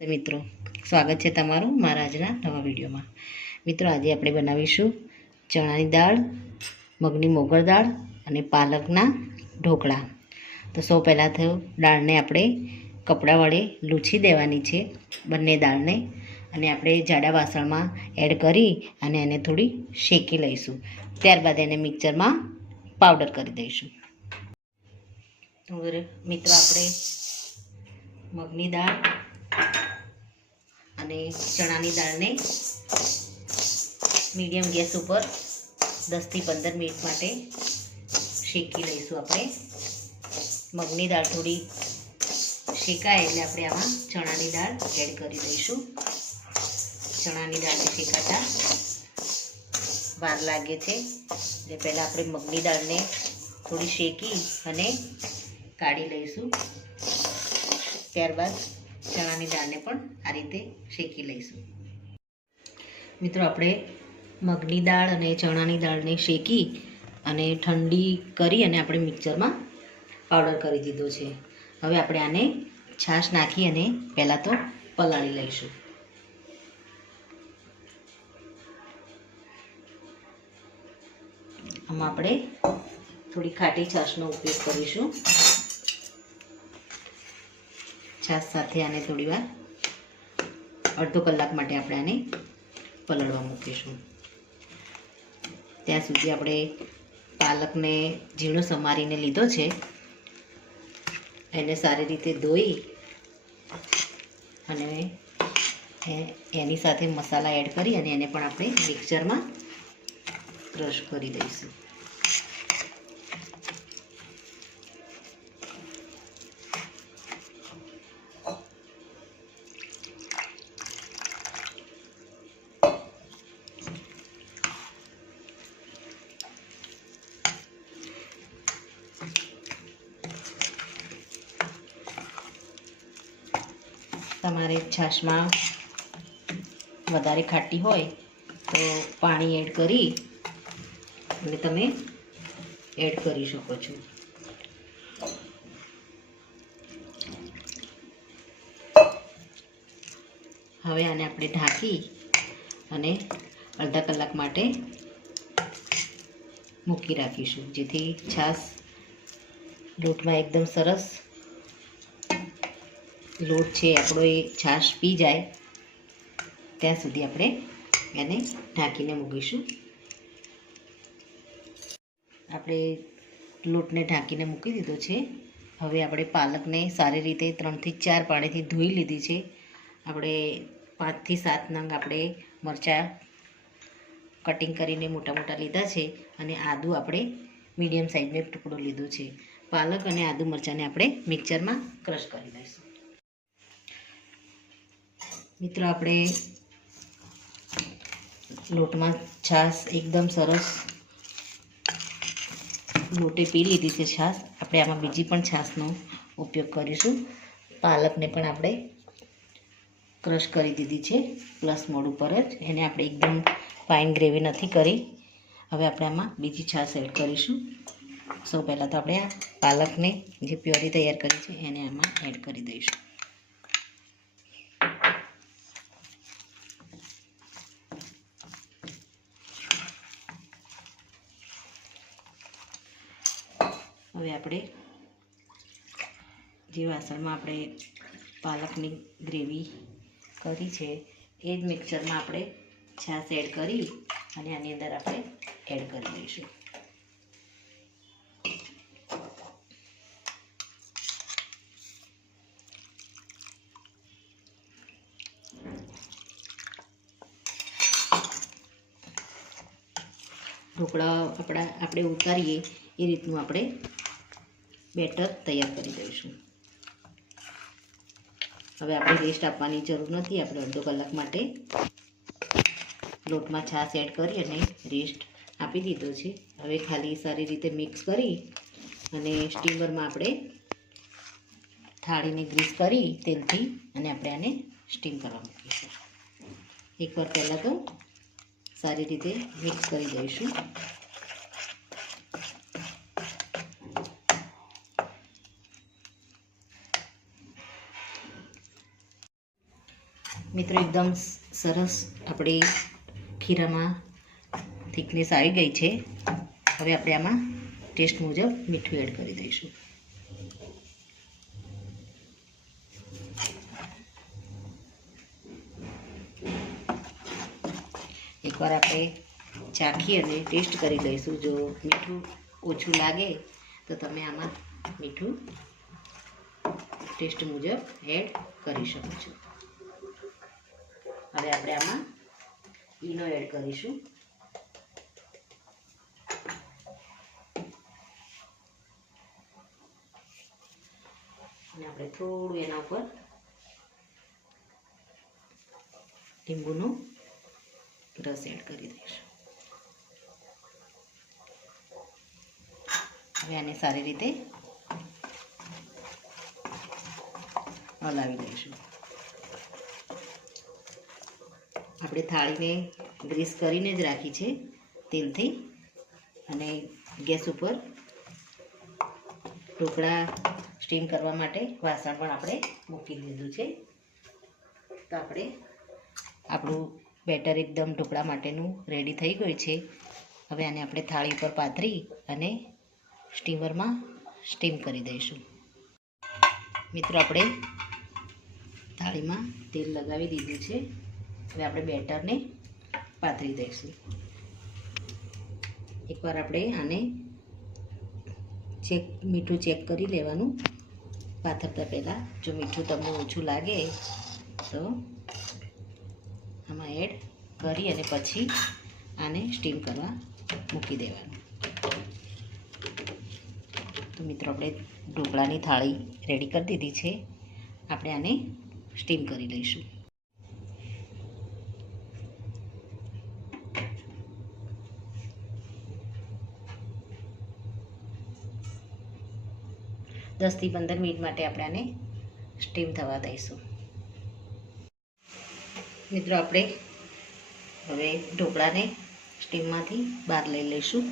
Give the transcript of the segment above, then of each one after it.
મિત્રો, સ્વાગત છે તમારું મારા આજના નવા વિડીયોમાં. મિત્રો, આજે આપણે બનાવીશું ચણાની દાળ, મગની મોગર દાળ અને પાલકના ઢોકળા. તો સૌ પહેલાં તો દાળને આપણે કપડાં વડે લૂછી દેવાની છે, બંને દાળને, અને આપણે જાડા વાસણમાં એડ કરી અને એને થોડી શેકી લઈશું. ત્યારબાદ એને મિક્સરમાં પાવડર કરી દઈશું. તો મિત્રો, આપણે મગની દાળ અને ચણાની દાળને મીડિયમ ગેસ ઉપર 10 થી 15 મિનિટ માટે શેકી લઈશું. આપણે મગની દાળ થોડી શેકાય એટલે આપણે આમાં ચણાની દાળ એડ કરી દઈશું. ચણાની દાળને શેકાતા વાર લાગે છે, એટલે પહેલાં આપણે મગની દાળને થોડી શેકી અને કાઢી લઈશું. ત્યારબાદ ચણાની દાળને પણ આ રીતે શેકી લઈશું. મિત્રો, આપણે મગની દાળ અને ચણાની દાળને શેકી અને ઠંડી કરી અને આપણે મિક્સરમાં પાવડર કરી દીધો છે. હવે આપણે આને છાશ નાખી અને પહેલાં તો પલાળી લઈશું. આમાં આપણે થોડી ખાટી છાશનો ઉપયોગ કરીશું. છાશ સાથે આને થોડી વાર અડધો કલાક માટે આપણે આને પલળવા મૂકીશું. ત્યાં સુધી આપણે પાલકને ઝીણો સમારીને લીધો છે, એને સારી રીતે ધોઈ અને એની સાથે મસાલા એડ કરી અને એને પણ આપણે મિક્સરમાં ક્રશ કરી દઈશું. તમારે છાશમાં વધારે ખાટી હોય તો પાણી એડ કરી અને તમે એડ કરી શકો છો. હવે આને આપણે ઢાંકી અને અડધા કલાક માટે મૂકી રાખીશું, જેથી છાશ લોટમાં એકદમ સરસ લોટ છે આપણો એ છાશ પી જાય ત્યાં સુધી આપણે એને ઢાંકીને મૂકીશું. આપણે લોટને ઢાંકીને મૂકી દીધો છે. હવે આપણે પાલકને સારી રીતે 3 થી 4 પાણીથી ધોઈ લીધી છે. આપણે 5 થી 7 નંગ આપણે મરચાં કટિંગ કરીને મોટા મોટા લીધા છે, અને આદું આપણે મીડિયમ સાઈઝનો એક ટુકડો લીધો છે. પાલક અને આદુ મરચાંને આપણે મિક્સરમાં ક્રશ કરી લઈશું. મિત્રો, આપણે લોટમાં છાશ એકદમ સરસ લોટે પી લીધી છે છાશ. આપણે આમાં બીજી પણ છાશનો ઉપયોગ કરીશું. પાલકને પણ આપણે ક્રશ કરી દીધી છે પ્લસ મોડ ઉપર જ. એને આપણે એકદમ ફાઇન ગ્રેવી નથી કરી. હવે આપણે આમાં બીજી છાશ એડ કરીશું. સૌ પહેલાં તો આપણે આ પાલકને જે પ્યોરી તૈયાર કરી છે એને આમાં એડ કરી દઈશું. હવે આપણે જે વાસણમાં આપણે પાલકની ગ્રેવી કરી છે એ જ મિક્સરમાં આપણે છાશ એડ કરી અને આની અંદર આપણે એડ કરી દઈશું. ઢોકળા આપણે ઉતારીએ એ રીતનું આપણે બેટર તૈયાર કરી દઈશું. હવે આપણે રેસ્ટ આપવાની જરૂર નથી. આપણે અડધો કલાક માટે લોટમાં છાશ એડ કરી અને રેસ્ટ આપી દીધો છે. હવે ખાલી સારી રીતે મિક્સ કરી અને સ્ટીમરમાં આપણે થાળીને ગ્રીસ કરી તેલથી અને આપણે આને સ્ટીમ કરવા મૂકીશું. એકવાર પહેલાં તો સારી રીતે મિક્સ કરી દઈશું. મિત્રો એકદમ સરસ આપણી ખીરામાં થિકનેસ આવી ગઈ છે. હવે આપણે આમાં ટેસ્ટ મુજબ મીઠું એડ કરી દઈશું. એકવાર આપણે ચાખી અને ટેસ્ટ કરી લઈશું. જો મીઠું ઓછું લાગે તો તમે આમાં મીઠું ટેસ્ટ મુજબ એડ કરી શકો છો. હવે આપણે આમાં ઈનો એડ કરીશું. અને આપણે થોડું એના ઉપર લીંબુનો રસ એડ કરી દઈશું. હવે આને સારી રીતે હલાવી દઈશું. આપણે થાળીને ગ્રીસ કરીને જ રાખી છે તેલથી. અને ગેસ ઉપર ઢોકળા સ્ટીમ કરવા માટે વાસણ પણ આપણે મૂકી દીધું છે. તો આપણે આપણું બેટર એકદમ ઢોકળા માટેનું રેડી થઈ ગયું છે. હવે આને આપણે થાળી પર પાથરી અને સ્ટીમરમાં સ્ટીમ કરી દઈશું. મિત્રો આપણે થાળીમાં તેલ લગાવી દીધું છે. હવે આપણે બેટરને પાથરી દઈશું. એકવાર આપણે આને મીઠું ચેક કરી લેવાનું પાથરતા પહેલાં. જો મીઠું તમને ઓછું લાગે તો આમાં એડ કરી અને પછી આને સ્ટીમ કરવા મૂકી દેવાનું. તો મિત્રો આપણે ઢોકળાની થાળી રેડી કરી દીધી છે. આપણે આને સ્ટીમ કરી લઈશું. દસથી 15 મિનિટ માટે આપણે આને સ્ટીમ થવા દઈશું. મિત્રો આપણે હવે ઢોકળાને સ્ટીમમાંથી બહાર લઈ લઈશું.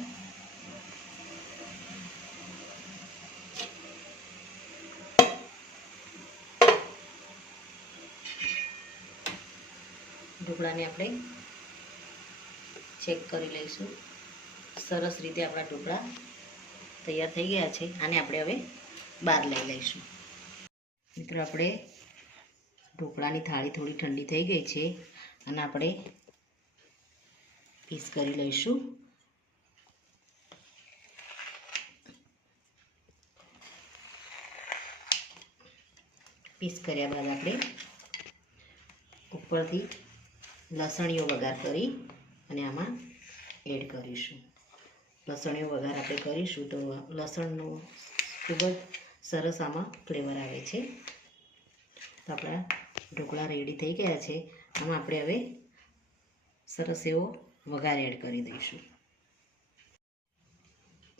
ઢોકળાને આપણે ચેક કરી લઈશું. સરસ રીતે આપણા ઢોકળા તૈયાર થઈ ગયા છે. આને આપણે હવે બહાર લઈ લઈશું. મિત્રો આપણે ઢોકળાની થાળી થોડી ઠંડી થઈ ગઈ છે અને આપણે પીસ કરી લઈશું. પીસ કર્યા બાદ આપણે ઉપરથી લસણીયો વઘાર કરી અને આમાં એડ કરીશું. લસણીયો વઘાર આપણે કરીશું તો લસણનો ખૂબ જ સરસ આમાં ફ્લેવર આવે છે. તો આપણા ઢોકળા રેડી થઈ ગયા છે. આમાં આપણે હવે સરસ એવો વઘાર એડ કરી દઈશું.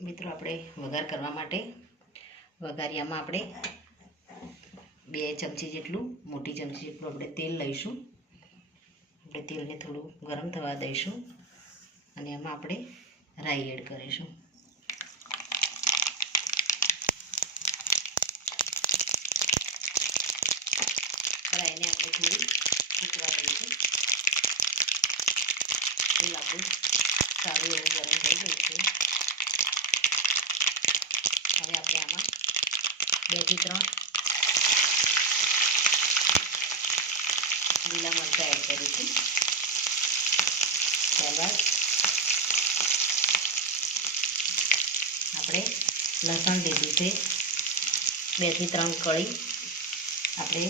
મિત્રો આપણે વઘાર કરવા માટે વઘારિયામાં આપણે 2 ચમચી જેટલું મોટી ચમચી જેટલું આપણે તેલ લઈશું. આપણે તેલને થોડું ગરમ થવા દઈશું અને એમાં આપણે રાઈ એડ કરીશું. રાઈને આપણે થોડી ઉકળવા દઈશું. તેલ આપણું સારું એવું ગરમ થઈ ગયું છે. હવે આપણે આમાં 2 થી 3 લીલા મરચાં એડ કરીશું. ત્યારબાદ આપણે લસણ લીધું છે 2 થી 3 કળી આપણે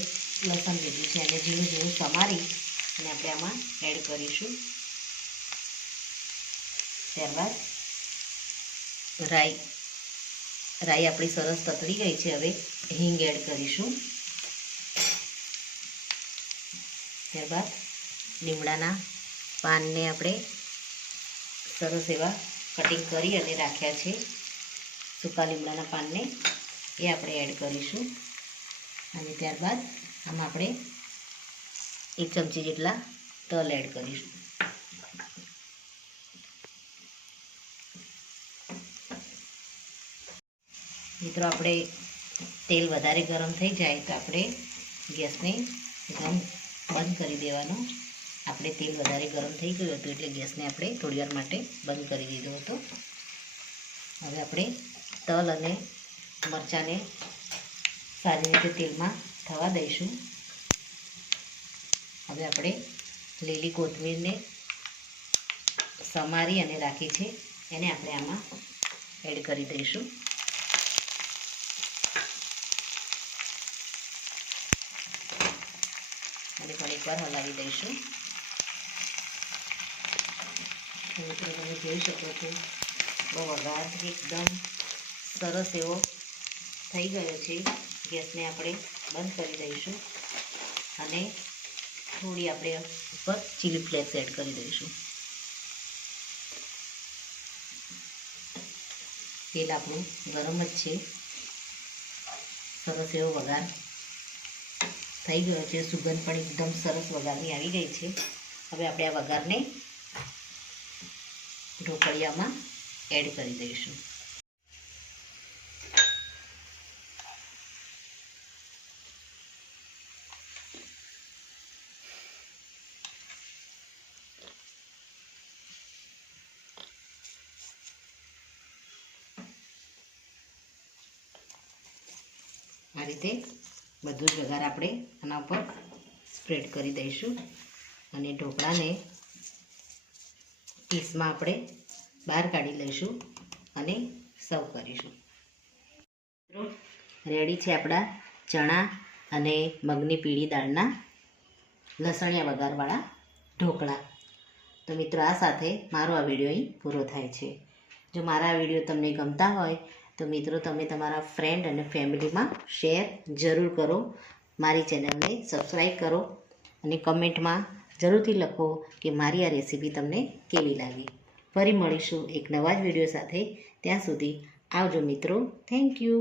લસણ લીધું છે અને ઝીણું ઝીણું સમારી અને આપણે આમાં એડ કરીશું. ત્યારબાદ રાઈ આપણી સરસ તતડી ગઈ છે. હવે હિંગ એડ કરીશું. ત્યારબાદ લીમડાના પાનને આપણે સરસ એવા કટિંગ કરી અને રાખ્યા છે. સૂકા લીમડાના પાનને એ આપણે એડ કરીશું. અને ત્યારબાદ આમાં આપણે 1 ચમચી જેટલા તલ એડ કરીશું. મિત્રો આપણે તેલ વધારે ગરમ થઈ જાય તો આપણે ગેસને એકદમ બંધ કરી દેવાનો. આપણે તેલ વધારે ગરમ થઈ ગયું હતું એટલે ગેસને આપણે થોડીવાર માટે બંધ કરી દીધો હતો. હવે આપણે તલ અને મરચાંને સારી રીતે તેલમાં થવા દઈશું. હવે આપણે લીલી કોથમીરને સમારી અને રાખી છે એને આપણે આમાં એડ કરી દઈશું. અને ફરી એકવાર હલાવી દઈશું. મિત્રો તમે જોઈ શકો છો વઘાર એકદમ સરસ એવો થઈ ગયો છે. ગેસને આપણે બંધ કરી દઈશું અને થોડી આપણે ઉપર ચીલી ફ્લેક્સ એડ કરી દઈશું. તેલ આપણું ગરમ જ છે. સરસ એવો વઘાર થઈ ગયો છે. સુગંધ પણ એકદમ સરસ વઘારની આવી ગઈ છે. હવે આપણે આ વઘારને ઢોકળિયામાં એડ કરી દઈશું. આ રીતે બધું જ વઘાર આપણે આના ઉપર સ્પ્રેડ કરી દઈશું અને ઢોકળાને પીસમાં આપણે બહાર કાઢી લઈશું અને સર્વ કરીશું. રેડી છે આપણા ચણા અને મગની પીળી દાળના લસણિયા વઘારવાળા ઢોકળા. તો મિત્રો આ સાથે મારો આ વિડીયો અહીં પૂરો થાય છે. જો મારા આ વિડીયો તમને ગમતા હોય તો મિત્રો તમે તમારા ફ્રેન્ડ અને ફેમિલીમાં શેર જરૂર કરો. મારી ચેનલને સબસ્ક્રાઈબ કરો અને કમેન્ટમાં જરૂરથી લખો કે મારી આ રેસીપી તમને કેવી લાગી. ફરી મળીશું એક નવા જ વિડીયો સાથે. ત્યાં સુધી આવજો મિત્રો. Thank you.